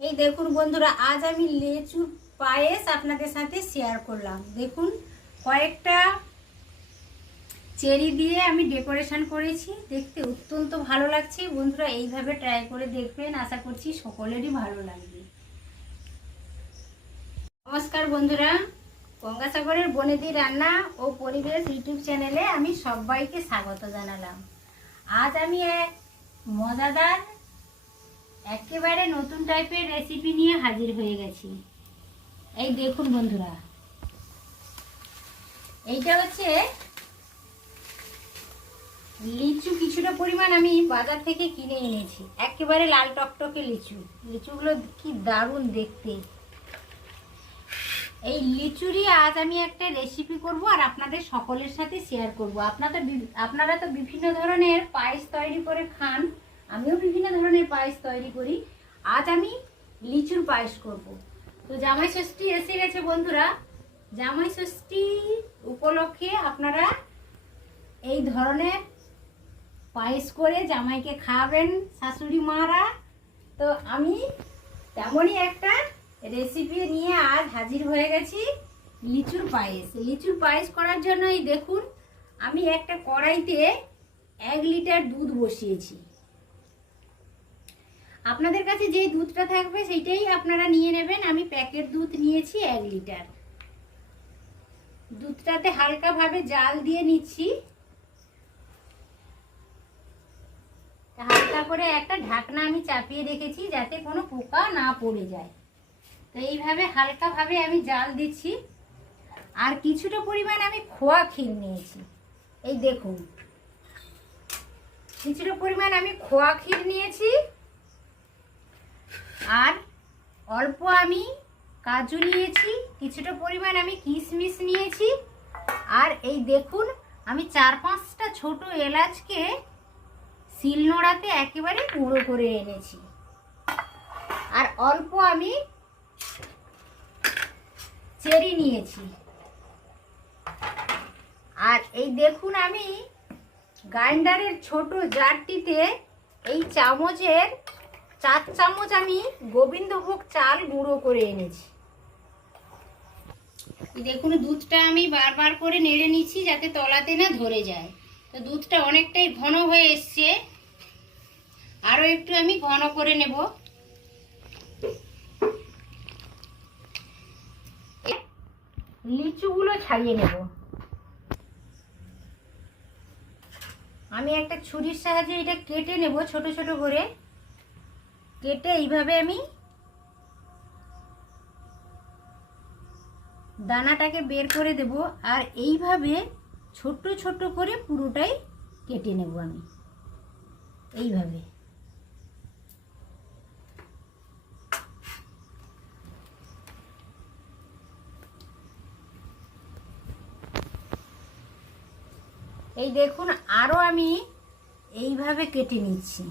এই দেখুন বন্ধুরা, আজ আমি লেচুর পায়েস আপনাদের সাথে শেয়ার করলাম। দেখুন, কয়েকটা চেরি দিয়ে আমি ডেকোরেশন করেছি, দেখতে অত্যন্ত ভালো লাগছে। বন্ধুরা এইভাবে ট্রাই করে দেখবেন, আশা করছি সকলেরই ভালো লাগবে। নমস্কার বন্ধুরা, গঙ্গাসাগরের বনেদি রান্না ও পরিবেশ ইউটিউব চ্যানেলে আমি সবাইকে স্বাগত জানালাম। আজ আমি এক মজাদার একেবারে নতুন টাইপের রেসিপি নিয়ে হাজির হয়ে গেছি। এই দেখুন বন্ধুরা, এইটা হচ্ছে লিচু। কিছুটা পরিমাণ আমি বাজার থেকে কিনে এনেছি, একেবারে লাল টকটকে লিচু। লিচুগুলো কি দারুণ দেখতে। এই লিচুরই আজ আমি একটা রেসিপি করব আর আপনাদের সকলের সাথে শেয়ার করব। আপনারা তো বিভিন্ন ধরনের পায়েস তৈরি করে খান, আমিও বিভিন্ন ধরনের পায়েস তৈরি করি। আজ আমি লিচুর পায়েস করব। তো জামাই ষষ্ঠী এসে গেছে বন্ধুরা, জামাই ষষ্ঠী উপলক্ষে আপনারা এই ধরনের পায়েস করে জামাইকে খাওয়াবেন শাশুড়ি মারা। তো আমি তেমনই একটা রেসিপি নিয়ে আজ হাজির হয়ে গেছি, লিচুর পায়েস। লিচুর পায়েস করার জন্য এই দেখুন, আমি একটা কড়াইতে 1 লিটার দুধ বসিয়েছি। আপনাদের কাছে যেই দুধটা থাকবে সেইটাই আপনারা নিয়ে নেবেন। আমি প্যাকেট দুধ নিয়েছি 1 লিটার। দুধটাতে হালকাভাবে জাল দিয়ে নিচ্ছি। হালকা করে একটা ঢাকনা আমি চাপিয়ে রেখেছি যাতে কোনো পোকা না পড়ে যায়। তো এইভাবে হালকাভাবে আমি জাল দিচ্ছি। আর কিছুটা পরিমাণ আমি খোয়া ক্ষীর নিয়েছি। এই দেখুন, কিছুটা পরিমাণ আমি খোয়া ক্ষীর নিয়েছি। আর অল্প আমি কাজু নিয়েছি, কিছুটা পরিমাণ আমি কিশমিশ নিয়েছি। আর এই দেখুন, আমি 4-5টা ছোট এলাচকে শিলনোড়াতে একেবারে গুঁড়ো করে এনেছি। আর অল্প আমি চেরি নিয়েছি। আর এই দেখুন, আমি গ্রাইন্ডারের ছোট জারটিতে এই চামচের 4 চামচ আমি গোবিন্দভোগ চাল গুঁড়ো করে এনেছি। দেখুন, দুধটা আমি বারবার করে নেড়ে নিচ্ছি যাতে তলাতে না ধরে যায়। তো দুধটা অনেকটাই ঘন হয়ে এসছে, আরো একটু আমি ঘন করে নেব। লিচুগুলো ছাড়িয়ে নেব। আমি একটা ছুরির সাহায্যে এটা কেটে নেব, ছোট ছোট করে কেটে এইভাবে আমি দানাটাকে বের করে দেব। আর এইভাবে ছোট ছোট করে পুরোটাই কেটে নেব আমি এইভাবে। এই দেখুন, আরো আমি এইভাবে কেটে নিচ্ছি।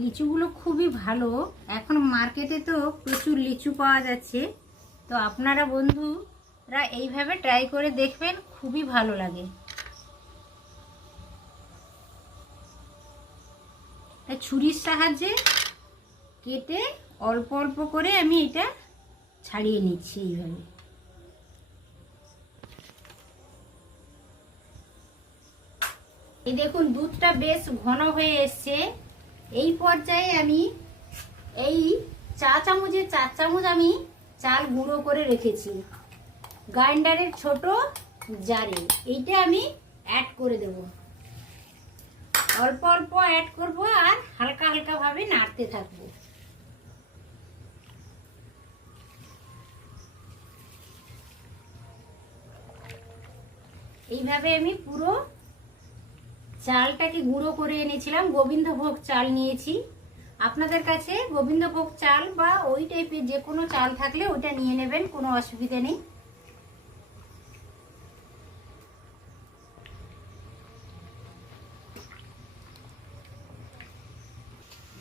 লিচুগুলো খুবই ভালো, এখন মার্কেটে তো প্রচুর লিচু পাওয়া যাচ্ছে। তো আপনারা বন্ধুরা এইভাবে ট্রাই করে দেখবেন, খুবই ভালো লাগে। তাই ছুরির সাহায্যে কেটে অল্প অল্প করে আমি এটা ছাড়িয়ে নিচ্ছি এইভাবে। এই দেখুন, দুধটা বেশ ঘন হয়ে এসছে। এই পর্যায়ে আমি এই 4 চামচ আমি চাল গুঁড়ো করে রেখেছি গ্রাইন্ডারের ছোট জারে, এইটা আমি অ্যাড করে দেব। অল্প অল্প অ্যাড করব আর হালকা হালকা ভাবে নাড়তে থাকবো। এইভাবে আমি পুরো চালটাকে গুঁড়ো করে এনেছিলাম। গোবিন্দভোগ চাল নিয়েছি। আপনাদের কাছে গোবিন্দভোগ চাল বা ওই টাইপের যে কোনো চাল থাকলে ওটা নিয়ে নেবেন, কোনো অসুবিধা নেই।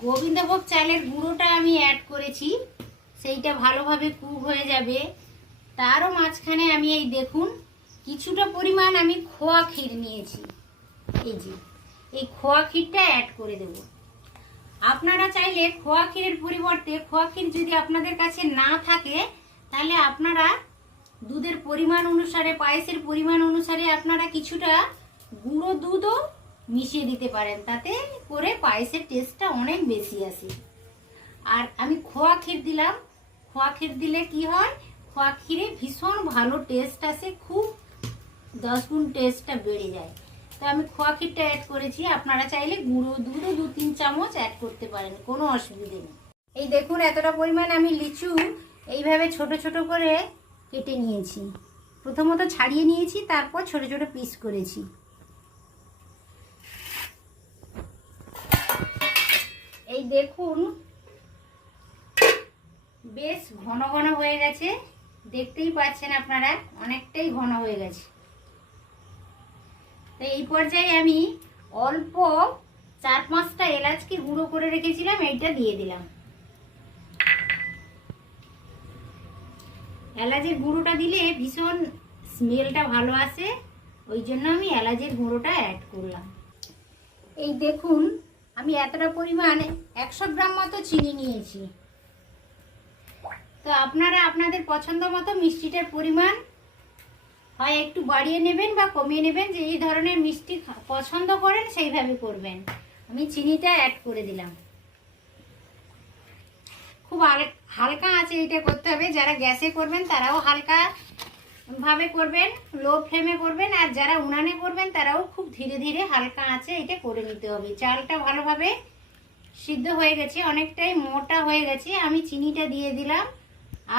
গোবিন্দভোগ চালের গুঁড়োটা আমি অ্যাড করেছি, সেইটা ভালোভাবে কুক হয়ে যাবে। তারও মাঝখানে আমি এই দেখুন কিছুটা পরিমাণ আমি খোয়া ক্ষীর নিয়েছি। এই যে এই খোয়া ক্ষীরটা অ্যাড করে দেব। আপনারা চাইলে খোয়া ক্ষীরের পরিবর্তে, খোয়া ক্ষীর যদি আপনাদের কাছে না থাকে, তাহলে আপনারা দুধের পরিমাণ অনুসারে, পায়েসের পরিমাণ অনুসারে আপনারা কিছুটা গুঁড়ো দুধও মিশিয়ে দিতে পারেন, তাতে করে পায়েসের টেস্টটা অনেক বেশি আসে। আর আমি খোয়া ক্ষীর দিলাম। খোয়া ক্ষীর দিলে কি হয়, খোয়া ক্ষীরে ভীষণ ভালো টেস্ট আসে, খুব 10 গুণ টেস্টটা বেড়ে যায়। তো আমি খোয়া ক্ষীরটা অ্যাড করেছি। আপনারা চাইলে গুঁড়ো দুধও 2-3 চামচ অ্যাড করতে পারেন, কোনো অসুবিধে নেই। এই দেখুন এতটা পরিমাণ আমি লিচু এইভাবে ছোট ছোট করে কেটে নিয়েছি। প্রথমত ছাড়িয়ে নিয়েছি, তারপর ছোট ছোট পিস করেছি। এই দেখুন বেশ ঘন ঘন হয়ে গেছে, দেখতেই পাচ্ছেন আপনারা, অনেকটাই ঘন হয়ে গেছে। তো এই পর্যায়ে আমি অল্প 4-5টা এলাচকে গুঁড়ো করে রেখেছিলাম, এইটা দিয়ে দিলাম। এলাচের গুঁড়োটা দিলে ভীষণ স্মেলটা ভালো আসে, ওই জন্য আমি এলাচের গুঁড়োটা অ্যাড করলাম। এই দেখুন আমি এতটা পরিমাণে 100 গ্রাম মতো চিনি নিয়েছি। তো আপনারা আপনাদের পছন্দ মতো মিষ্টিটার পরিমাণ হয় একটু বাড়িয়ে নেবেন বা কমিয়ে নেবেন, যে এই ধরনের মিষ্টি পছন্দ করেন সেইভাবে করবেন। আমি চিনিটা অ্যাড করে দিলাম। খুব হালকা আছে এটা করতে হবে। যারা গ্যাসে করবেন তারাও হালকা ভাবে করবেন, লো ফ্লেমে করবেন, আর যারা উনানে করবেন তারাও খুব ধীরে ধীরে হালকা আছে এটা করে নিতে হবে। চালটা ভালোভাবে সিদ্ধ হয়ে গেছে, অনেকটাই মোটা হয়ে গেছে। আমি চিনিটা দিয়ে দিলাম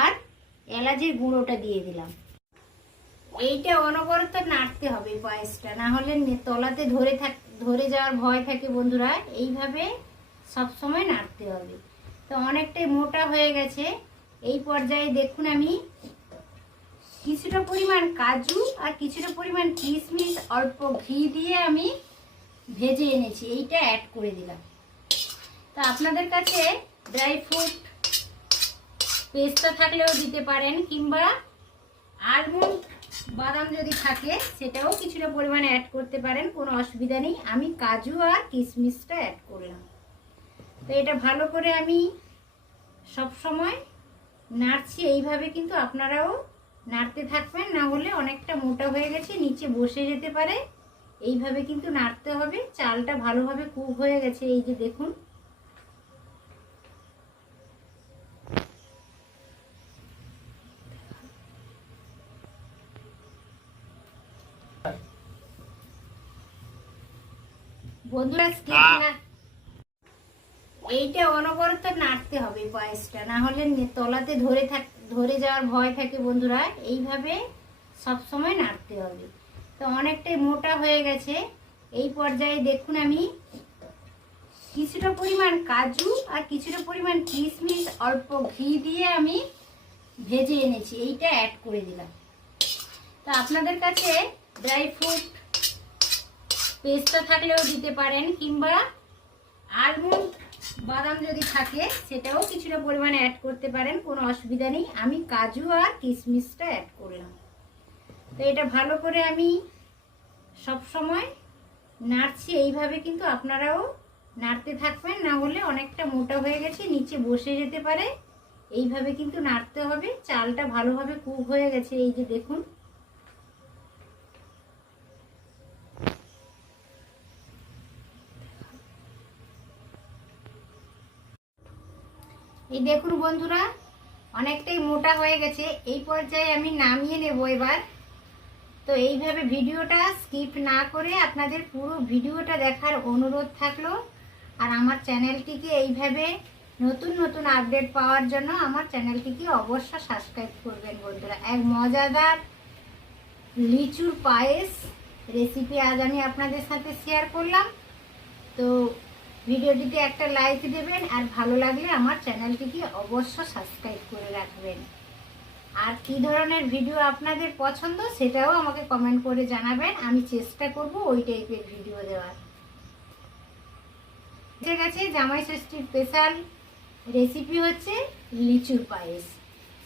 আর এলাচের গুঁড়োটা দিয়ে দিলাম। এইটা অনবরত নাড়তে হবে পায়েসটা, না হলে তলাতে ধরে যাওয়ার ভয় থাকে বন্ধুরা। এইভাবে সব সময় নাড়তে হবে। তো অনেকটাই মোটা হয়ে গেছে। এই পর্যায়ে দেখুন আমি কিছুটা পরিমাণ কাজু আর কিছুটা পরিমাণ কিশমিশ অল্প ঘি দিয়ে আমি ভেজে এনেছি, এইটা অ্যাড করে দিলাম। তো আপনাদের কাছে ড্রাই ফ্রুট পেস্তা থাকলেও দিতে পারেন, কিংবা আলমন্ড বাদাম যদি থাকে সেটাও কিছুটা পরিমাণে অ্যাড করতে পারেন, কোনো অসুবিধা নেই। আমি কাজু আর কিশমিশটা অ্যাড করলাম। তো এটা ভালো করে আমি সব সময় নাড়ছি। এইভাবে কিন্তু আপনারাও নাড়তে থাকবেন, না হলে অনেকটা মোটা হয়ে গেছে, নিচে বসে যেতে পারে। এইভাবে কিন্তু নাড়তে হবে। চালটা ভালোভাবে কুক হয়ে গেছে, এই যে দেখুন। বন্ধুরা এইটা অনবরত নাড়তে হবে পায়েসটা, না হলে তলাতে ধরে যাওয়ার ভয় থাকে বন্ধুরা। এইভাবে সব সময় নাড়তে হবে। তো অনেকটাই মোটা হয়ে গেছে। এই পর্যায়ে দেখুন আমি কিছুটা পরিমাণ কাজু আর কিছুটা পরিমাণ কিশমিশ অল্প ঘি দিয়ে আমি ভেজে এনেছি, এইটা অ্যাড করে দিলাম। তো আপনাদের কাছে ড্রাই ফ্রুট পেস্তা থাকলেও দিতে পারেন, কিংবা আলমন্ড বাদাম যদি থাকে সেটাও কিছুটা পরিমাণে অ্যাড করতে পারেন, কোনো অসুবিধা নেই। আমি কাজু আর কিশমিশটা অ্যাড করলাম। তো এটা ভালো করে আমি সব সময় নাড়ছি। এইভাবে কিন্তু আপনারাও নাড়তে থাকবেন, না হলে অনেকটা মোটা হয়ে গেছে, নিচে বসে যেতে পারে। এইভাবে কিন্তু নাড়তে হবে। চালটা ভালোভাবে কুক হয়ে গেছে, এই যে দেখুন। এই দেখুন বন্ধুরা অনেকটাই মোটা হয়ে গেছে। এই পর্যায়ে আমি নামিয়ে নেব এবার। তো এইভাবে ভিডিওটা স্কিপ না করে আপনাদের পুরো ভিডিওটা দেখার অনুরোধ থাকলো। আর আমার চ্যানেলটিকে এইভাবে নতুন নতুন আপডেট পাওয়ার জন্য আমার চ্যানেলটিকে অবশ্যই সাবস্ক্রাইব করবেন বন্ধুরা। এক মজাদার লিচুর পায়েস রেসিপি আজ আমি আপনাদের সাথে শেয়ার করলাম। তো ভিডিওটিতে একটা লাইক দেবেন, আর ভালো লাগলে আমার চ্যানেলটিকে অবশ্যই সাবস্ক্রাইব করে রাখবেন। আর কি ধরনের ভিডিও আপনাদের পছন্দ সেটাও আমাকে কমেন্ট করে জানাবেন, আমি চেষ্টা করব ওই টাইপের ভিডিও দেওয়ার। ঠিক আছে, জামাই ষষ্ঠীর স্পেশাল রেসিপি হচ্ছে লিচুর পায়েস,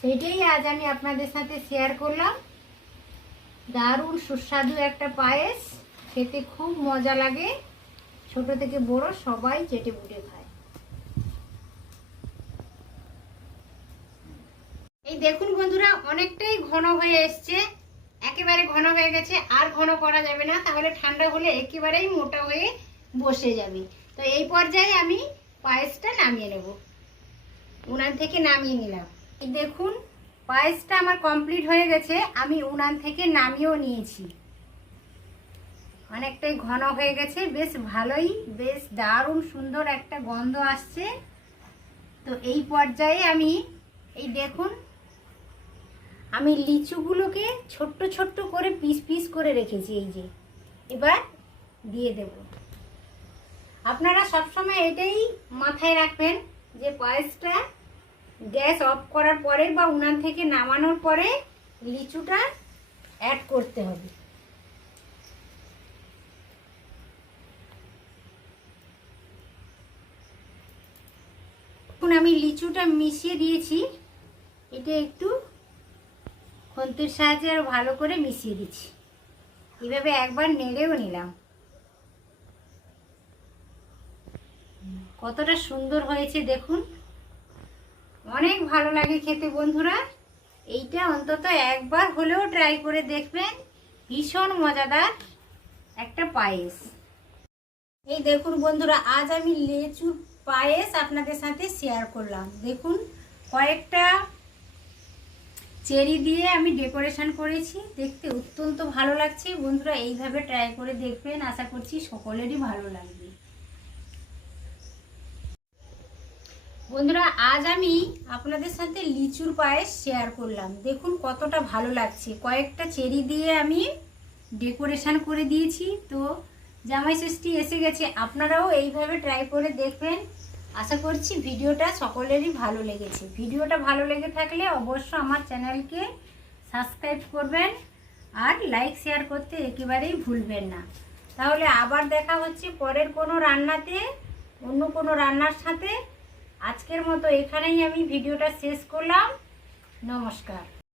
সেটাই আজ আমি আপনাদের সাথে শেয়ার করলাম। দারুণ সুস্বাদু একটা পায়েস। খেতে খুব মজা লাগে, ছোট থেকে বড় সবাই চেটে পুটে খায়। এই দেখুন বন্ধুরা, অনেকটাই ঘন হয়ে এসছে, একেবারে ঘন হয়ে গেছে। আর ঘন করা যাবে না, তাহলে ঠান্ডা হলে একেবারেই মোটা হয়ে বসে যাবে। তো এই পর্যায়ে আমি পায়েসটা নামিয়ে নেব। উনান থেকে নামিয়ে নিলাম। এই দেখুন পায়েসটা আমার কমপ্লিট হয়ে গেছে, আমি উনান থেকে নামিয়েও নিয়েছি। অনেকটাই ঘন হয়ে গেছে, বেশ ভালোই, বেশ দারুণ সুন্দর একটা গন্ধ আসছে। তো এই পর্যায়ে আমি এই দেখুন, আমি লিচুগুলোকে ছোট্ট ছোট্ট করে পিস পিস করে রেখেছি, এই যে এবার দিয়ে দেব। আপনারা সবসময় এটাই মাথায় রাখবেন যে পায়েসটা গ্যাস অফ করার পরে বা উনান থেকে নামানোর পরে লিচুটা অ্যাড করতে হবে। এখন আমি লিচুটা মিশিয়ে দিয়েছি, এটা একটু খুন্তির সাহায্যে আরো ভালো করে মিশিয়ে দিচ্ছি। এভাবে একবার নেড়েও নিলাম। কতটা সুন্দর হয়েছে দেখুন, অনেক ভালো লাগে খেতে বন্ধুরা। এইটা অন্তত একবার হলেও ট্রাই করে দেখবেন, ভীষণ মজাদার একটা পায়েস। এই দেখুন বন্ধুরা, আজ আমি লিচুর পায়েস আপনাদের সাথে শেয়ার করলাম। দেখুন কয়েকটা চেরি দিয়ে আমি ডেকোরেশন করেছি, দেখতে অত্যন্ত ভালো লাগছে। বন্ধুরা এইভাবে ট্রাই করে দেখবেন, আশা করছি সকলেরই ভালো লাগবে। বন্ধুরা আজ আমি আপনাদের সাথে লিচুর পায়েস শেয়ার করলাম, দেখুন কতটা ভালো লাগছে। কয়েকটা চেরি দিয়ে আমি ডেকোরেশন করে দিয়েছি। তো জামাই ষষ্ঠী এসে গেছে, আপনারাও এইভাবে ট্রাই করে দেখবেন। আশা করছি ভিডিওটা সকলেরই ভালো লেগেছে। ভিডিওটা ভালো লেগে থাকলে অবশ্য আমার চ্যানেলকে সাবস্ক্রাইব করবেন আর লাইক শেয়ার করতে একেবারেই ভুলবেন না। তাহলে আবার দেখা হচ্ছে পরের কোনো রান্নাতে, অন্য কোনো রান্নার সাথে। আজকের মতো এখানেই আমি ভিডিওটা শেষ করলাম। নমস্কার।